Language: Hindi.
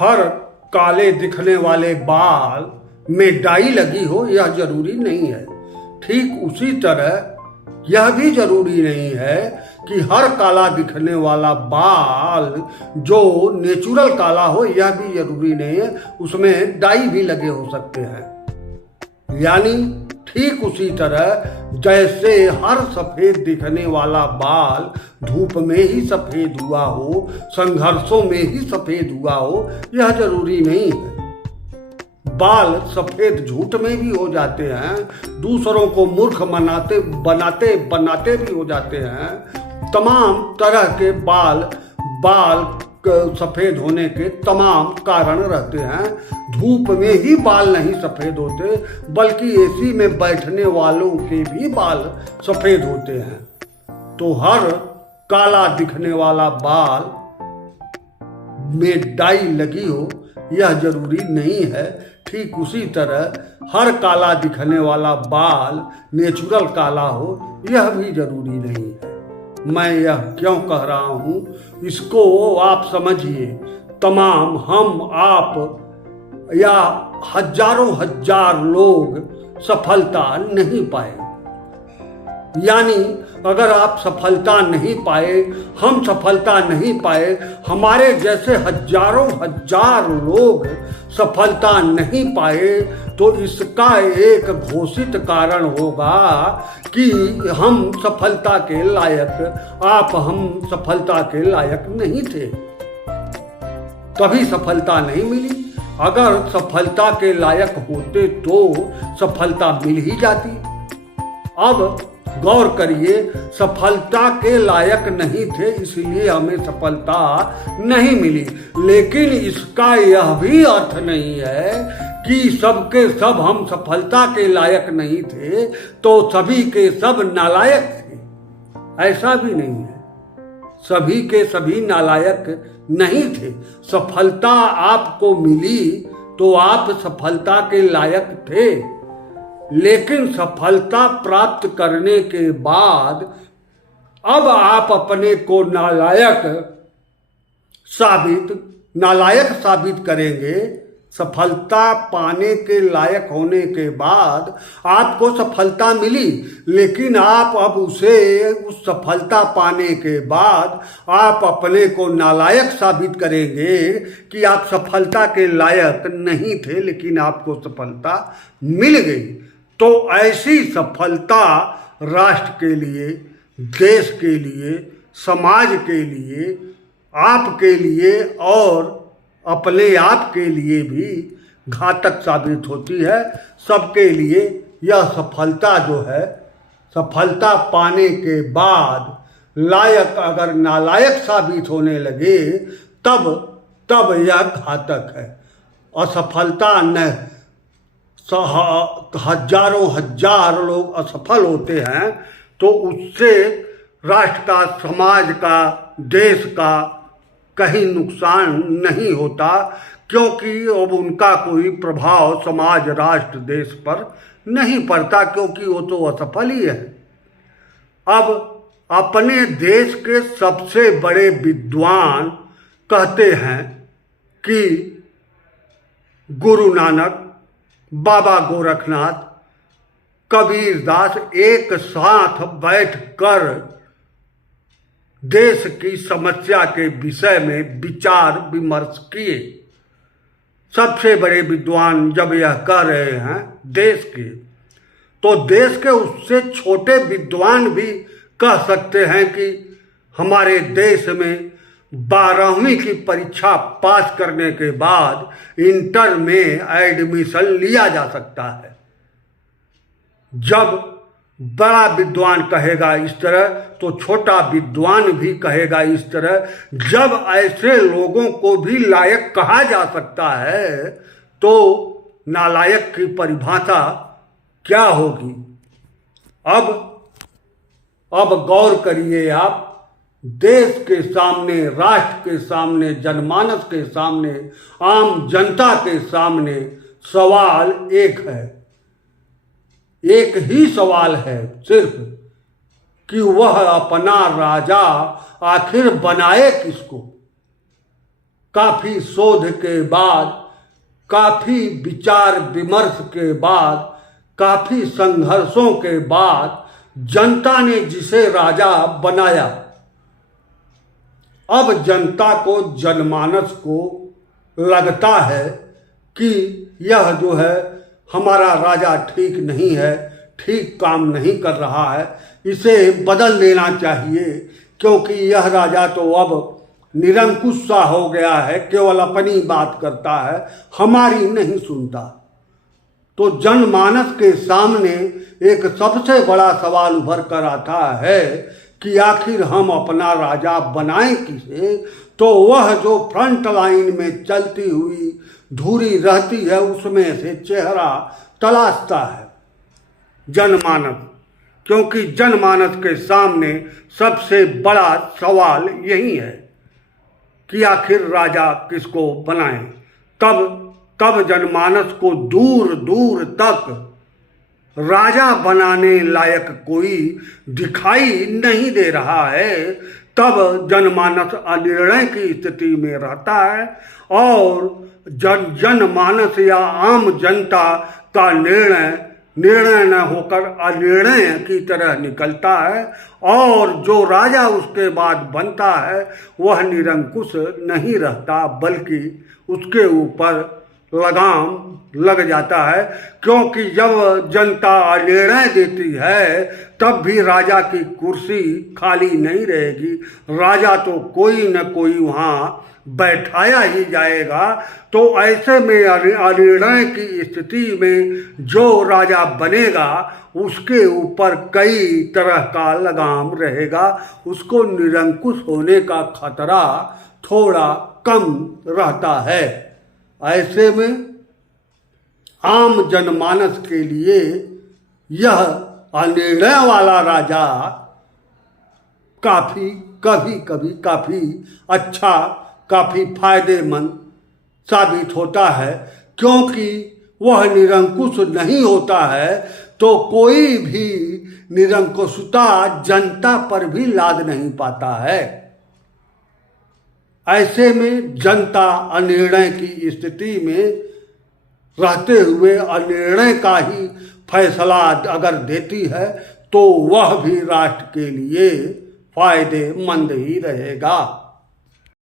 हर काले दिखने वाले बाल में डाई लगी हो यह जरूरी नहीं है। ठीक उसी तरह यह भी जरूरी नहीं है कि हर काला दिखने वाला बाल जो नेचुरल काला हो यह भी जरूरी नहीं है, उसमें डाई भी लगे हो सकते हैं। यानी ठीक उसी तरह जैसे हर सफेद दिखने वाला बाल धूप में ही सफेद हुआ हो, संघर्षों में ही सफेद हुआ हो, यह जरूरी नहीं है। बाल सफेद झूठ में भी हो जाते हैं, दूसरों को मूर्ख बनाते भी हो जाते हैं। तमाम तरह के बाल सफेद होने के तमाम कारण रहते हैं। धूप में ही बाल नहीं सफेद होते, बल्कि एसी में बैठने वालों के भी बाल सफेद होते हैं। तो हर काला दिखने वाला बाल में डाई लगी हो यह जरूरी नहीं है। ठीक उसी तरह हर काला दिखने वाला बाल नेचुरल काला हो यह भी जरूरी नहीं है। मैं यह क्यों कह रहा हूँ इसको आप समझिए। तमाम हम आप या हजारों हजार लोग सफलता नहीं पाए, यानी अगर आप सफलता नहीं पाए, हम सफलता नहीं पाए, हमारे जैसे हजारों हजार लोग सफलता नहीं पाए, तो इसका एक घोषित कारण होगा कि हम सफलता के लायक, हम सफलता के लायक नहीं थे, तभी सफलता नहीं मिली। अगर सफलता के लायक होते तो सफलता मिल ही जाती। अब गौर करिए, सफलता के लायक नहीं थे इसलिए हमें सफलता नहीं मिली, लेकिन इसका यह भी अर्थ नहीं है कि सबके सब हम सफलता के लायक नहीं थे तो सभी के सब नालायक थे। ऐसा भी नहीं है, सभी के सभी नालायक नहीं थे। सफलता आपको मिली तो आप सफलता के लायक थे, लेकिन सफलता प्राप्त करने के बाद अब आप अपने को नालायक साबित करेंगे। सफलता पाने के लायक होने के बाद आपको सफलता मिली, लेकिन आप अब उस सफलता पाने के बाद आप अपने को नालायक साबित करेंगे कि आप सफलता के लायक नहीं थे, लेकिन आपको सफलता मिल गई। तो ऐसी सफलता राष्ट्र के लिए, देश के लिए, समाज के लिए, आपके लिए और अपने आप के लिए भी घातक साबित होती है। सबके लिए यह सफलता जो है, सफलता पाने के बाद लायक अगर नालायक साबित होने लगे तब यह घातक है। असफलता न हजारों हजार लोग असफल होते हैं तो उससे राष्ट्र का, समाज का, देश का कहीं नुकसान नहीं होता, क्योंकि अब उनका कोई प्रभाव समाज, राष्ट्र, देश पर नहीं पड़ता, क्योंकि वो तो असफल ही है। अब अपने देश के सबसे बड़े विद्वान कहते हैं कि गुरु नानक, बाबा गोरखनाथ, कबीरदास एक साथ बैठकर देश की समस्या के विषय में विचार विमर्श किए। सबसे बड़े विद्वान जब यह कह रहे हैं देश के, तो देश के उससे छोटे विद्वान भी कह सकते हैं कि हमारे देश में 12वीं की परीक्षा पास करने के बाद इंटर में एडमिशन लिया जा सकता है। जब बड़ा विद्वान कहेगा इस तरह, तो छोटा विद्वान भी कहेगा इस तरह। जब ऐसे लोगों को भी लायक कहा जा सकता है, तो नालायक की परिभाषा क्या होगी? अब गौर करिए आप, देश के सामने, राष्ट्र के सामने, जनमानस के सामने, आम जनता के सामने सवाल एक है, एक ही सवाल है सिर्फ, कि वह अपना राजा आखिर बनाए किसको। काफी शोध के बाद, काफी विचार विमर्श के बाद, काफी संघर्षों के बाद जनता ने जिसे राजा बनाया, अब जनता को, जनमानस को लगता है कि यह जो है हमारा राजा ठीक नहीं है, ठीक काम नहीं कर रहा है, इसे बदल देना चाहिए, क्योंकि यह राजा तो अब निरंकुश सा हो गया है, केवल अपनी बात करता है, हमारी नहीं सुनता। तो जनमानस के सामने एक सबसे बड़ा सवाल उभर कर आता है कि आखिर हम अपना राजा बनाएं किसे। तो वह जो फ्रंट लाइन में चलती हुई धुरी रहती है, उसमें से चेहरा तलाशता है जनमानस, क्योंकि जनमानस के सामने सबसे बड़ा सवाल यही है कि आखिर राजा किसको बनाएं। तब जनमानस को दूर दूर तक राजा बनाने लायक कोई दिखाई नहीं दे रहा है। तब जनमानस अनिर्णय की स्थिति में रहता है और जनमानस या आम जनता का निर्णय न होकर अनिर्णय की तरह निकलता है, और जो राजा उसके बाद बनता है वह निरंकुश नहीं रहता, बल्कि उसके ऊपर लगाम लग जाता है। क्योंकि जब जनता निर्णय देती है तब भी राजा की कुर्सी खाली नहीं रहेगी, राजा तो कोई न कोई वहाँ बैठाया ही जाएगा। तो ऐसे में अनिर्णय की स्थिति में जो राजा बनेगा उसके ऊपर कई तरह का लगाम रहेगा, उसको निरंकुश होने का खतरा थोड़ा कम रहता है। ऐसे में आम जनमानस के लिए यह अनिर्णय वाला राजा कभी कभी काफ़ी अच्छा, काफ़ी फायदेमंद साबित होता है, क्योंकि वह निरंकुश नहीं होता है तो कोई भी निरंकुशता जनता पर भी लाद नहीं पाता है। ऐसे में जनता अनिर्णय की स्थिति में रहते हुए अनिर्णय का ही फैसला अगर देती है तो वह भी राष्ट्र के लिए फायदेमंद ही रहेगा।